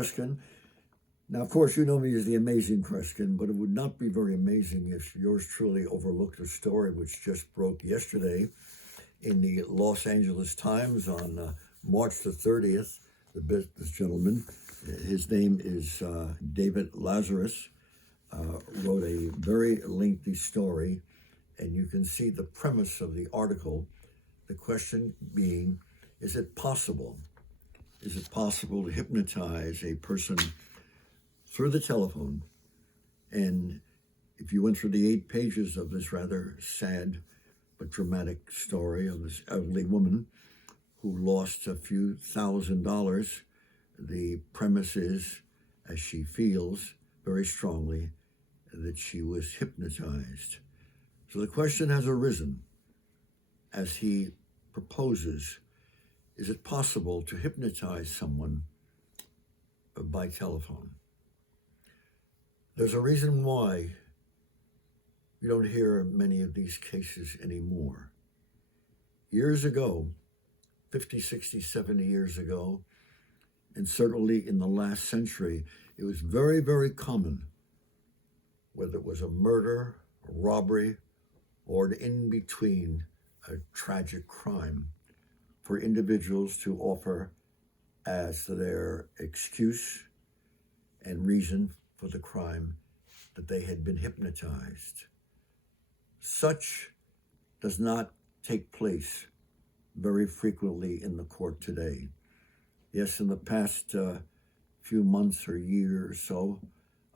Kreskin. Now, of course, you know me as the amazing Kreskin, but it would not be very amazing if yours truly overlooked a story which just broke yesterday in the Los Angeles Times on March the 30th. This gentleman, his name is David Lazarus, wrote a very lengthy story, and you can see the premise of the article. The question being, is it possible to hypnotize a person through the telephone? And if you went through the 8 pages of this rather sad but dramatic story of this elderly woman who lost a few $1,000s, the premise is, as she feels very strongly, that she was hypnotized. So the question has arisen as he proposes, is it possible to hypnotize someone by telephone? There's a reason why you don't hear many of these cases anymore. Years ago, 50, 60, 70 years ago, and certainly in the last century, it was very, very common, whether it was a murder, a robbery, or an in-between, a tragic crime, for individuals to offer as their excuse and reason for the crime that they had been hypnotized. Such does not take place very frequently in the court today. Yes, in the past few months or year or so,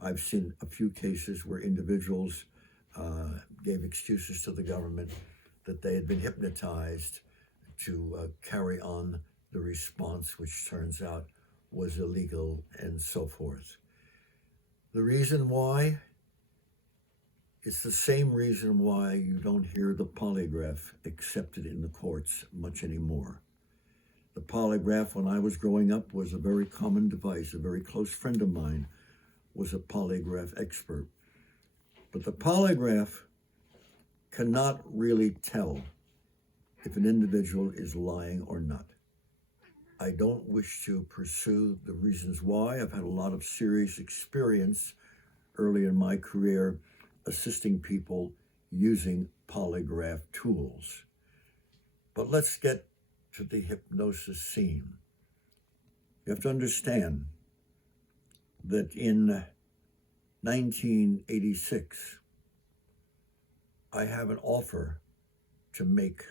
I've seen a few cases where individuals gave excuses to the government that they had been hypnotized to carry on the response, which turns out was illegal and so forth. The reason why is the same reason why you don't hear the polygraph accepted in the courts much anymore. The polygraph, when I was growing up, was a very common device. A very close friend of mine was a polygraph expert. But the polygraph cannot really tell if an individual is lying or not. I don't wish to pursue the reasons why. I've had a lot of serious experience early in my career assisting people using polygraph tools. But let's get to the hypnosis scene. You have to understand that in 1986, I have an offer to make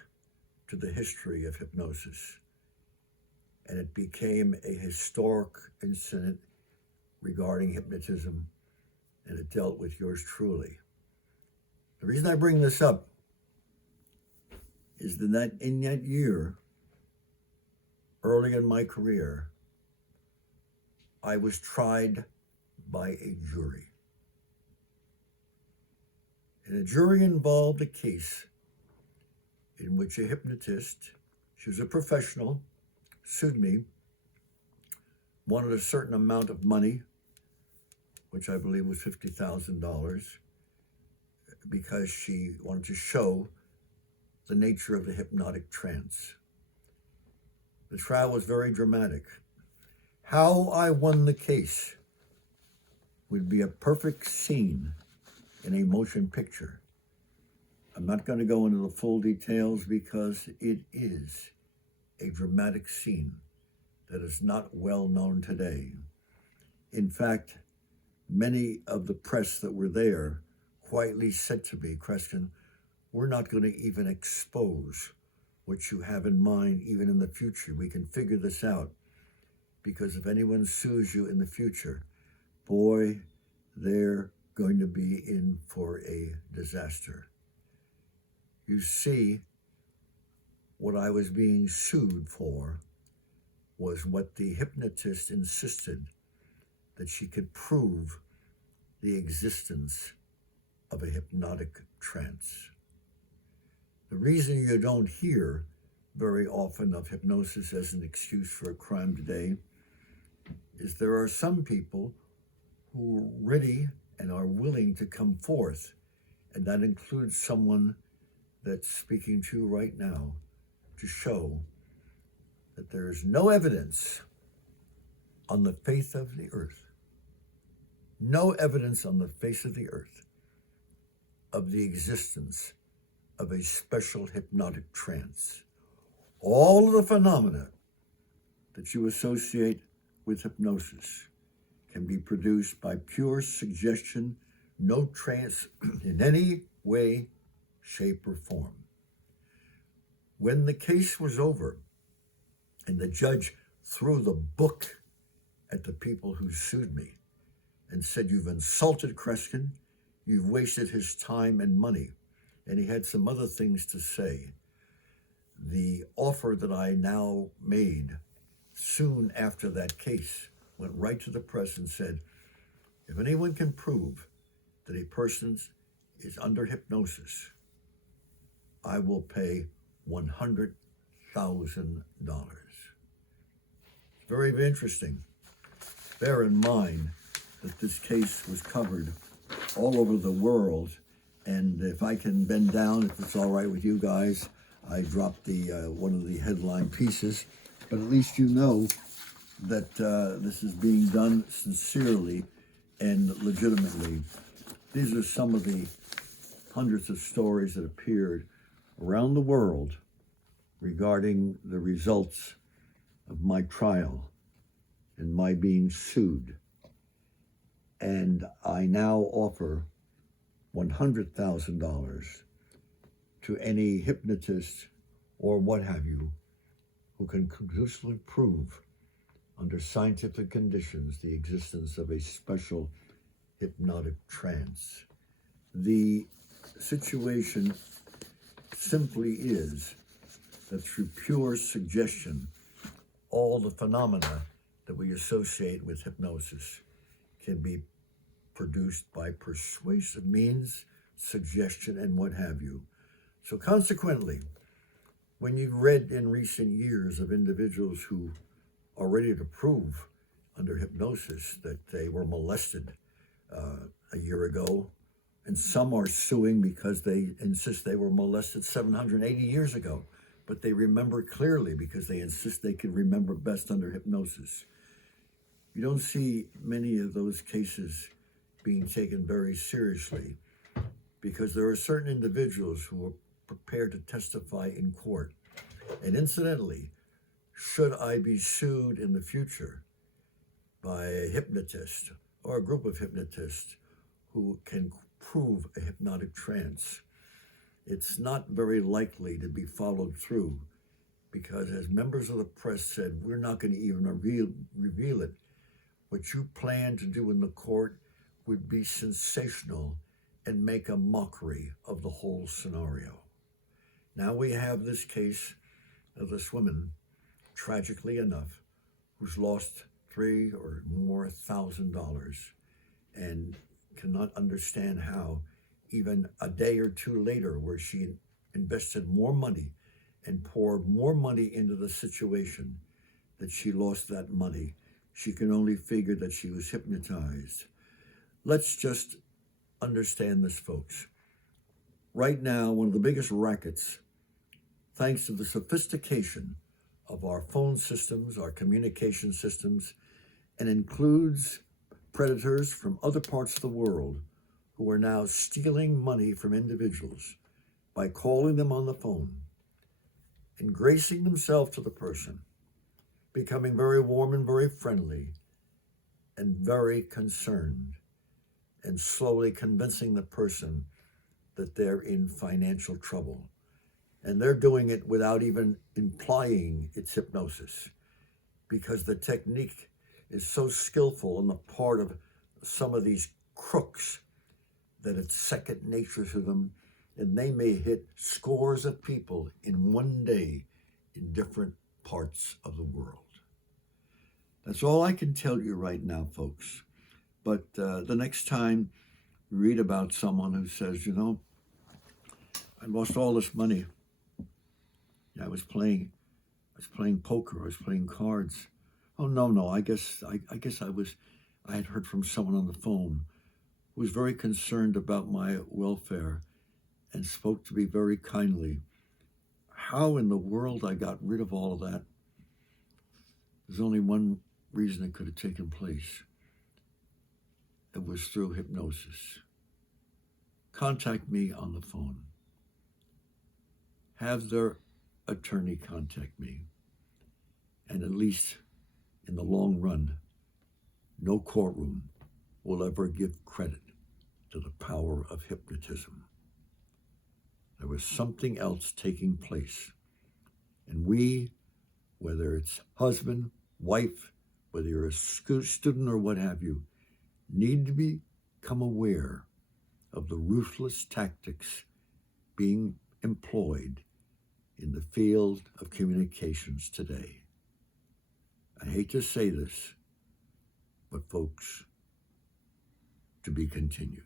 to the history of hypnosis. And it became a historic incident regarding hypnotism, and it dealt with yours truly. The reason I bring this up is that in that year, early in my career, I was tried by a jury. And a jury involved a case in which a hypnotist, she was a professional, sued me, wanted a certain amount of money, which I believe was $50,000, because she wanted to show the nature of the hypnotic trance. The trial was very dramatic. How I won the case would be a perfect scene in a motion picture. I'm not going to go into the full details because it is a dramatic scene that is not well known today. In fact, many of the press that were there quietly said to me, Kreskin, we're not going to even expose what you have in mind even in the future. We can figure this out, because if anyone sues you in the future, boy, they're going to be in for a disaster. You see, what I was being sued for was what the hypnotist insisted, that she could prove the existence of a hypnotic trance. The reason you don't hear very often of hypnosis as an excuse for a crime today is there are some people who are ready and are willing to come forth, and that includes someone that's speaking to you right now, to show that there is no evidence on the face of the earth, no evidence on the face of the earth of the existence of a special hypnotic trance. All of the phenomena that you associate with hypnosis can be produced by pure suggestion, no trance in any way, shape, or form. When the case was over and the judge threw the book at the people who sued me and said, "You've insulted Kreskin, you've wasted his time and money," and he had some other things to say, the offer that I now made soon after that case went right to the press and said, if anyone can prove that a person is under hypnosis, I will pay $100,000. Very interesting. Bear in mind that this case was covered all over the world, and if I can bend down, if it's all right with you guys, I dropped the one of the headline pieces, but at least you know that this is being done sincerely and legitimately. These are some of the hundreds of stories that appeared around the world regarding the results of my trial and my being sued. And I now offer $100,000 to any hypnotist or what have you who can conclusively prove under scientific conditions the existence of a special hypnotic trance. The situation simply is that through pure suggestion, all the phenomena that we associate with hypnosis can be produced by persuasive means, suggestion, and what have you. So consequently, when you've read in recent years of individuals who are ready to prove under hypnosis that they were molested a year ago, and some are suing because they insist they were molested 780 years ago, but they remember clearly because they insist they can remember best under hypnosis. You don't see many of those cases being taken very seriously because there are certain individuals who are prepared to testify in court. And incidentally, should I be sued in the future by a hypnotist or a group of hypnotists who can prove a hypnotic trance, it's not very likely to be followed through because, as members of the press said, we're not going to even reveal it. What you plan to do in the court would be sensational and make a mockery of the whole scenario. Now we have this case of this woman, tragically enough, who's lost $3,000 or more and cannot understand how even a day or two later, where she invested more money and poured more money into the situation, that she lost that money. She can only figure that she was hypnotized. Let's just understand this, folks. Right now, one of the biggest rackets, thanks to the sophistication of our phone systems, our communication systems, and includes predators from other parts of the world who are now stealing money from individuals by calling them on the phone, ingracing themselves to the person, becoming very warm and very friendly, and very concerned, and slowly convincing the person that they're in financial trouble. And they're doing it without even implying it's hypnosis, because the technique is so skillful on the part of some of these crooks that it's second nature to them, and they may hit scores of people in one day in different parts of the world. That's all I can tell you right now, folks. But the next time you read about someone who says, I lost all this money. I was playing poker. I was playing cards. Oh no! I guess I had heard from someone on the phone who was very concerned about my welfare and spoke to me very kindly. How in the world I got rid of all of that? There's only one reason it could have taken place, it was through hypnosis. Contact me on the phone. Have their attorney contact me. And at least in the long run, no courtroom will ever give credit to the power of hypnotism. There was something else taking place. And we, whether it's husband, wife, whether you're a student or what have you, need to become aware of the ruthless tactics being employed in the field of communications today. I hate to say this, but folks, to be continued.